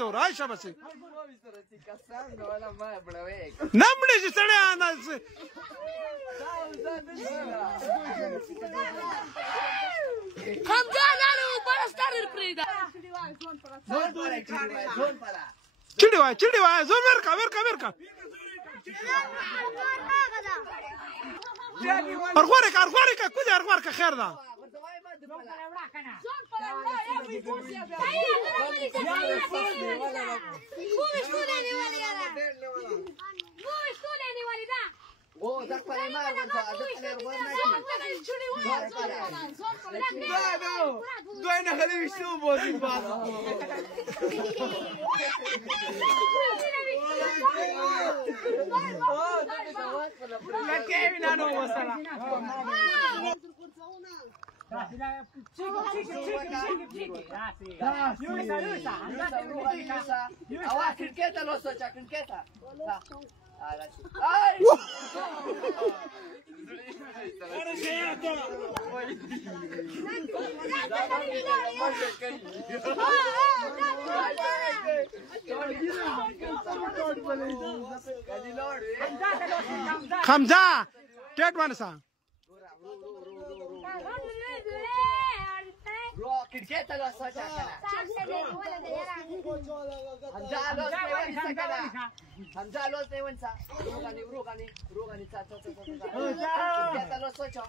ځو راشه بس نه مړې چې سړی چیډي وای زور ورکا ارغواره که کوزه ارغواره که خیر ده Hamza, take one song. Cricket lo so chakana. Hamza lo seven sa. Rogani cha. Cricket lo so cha.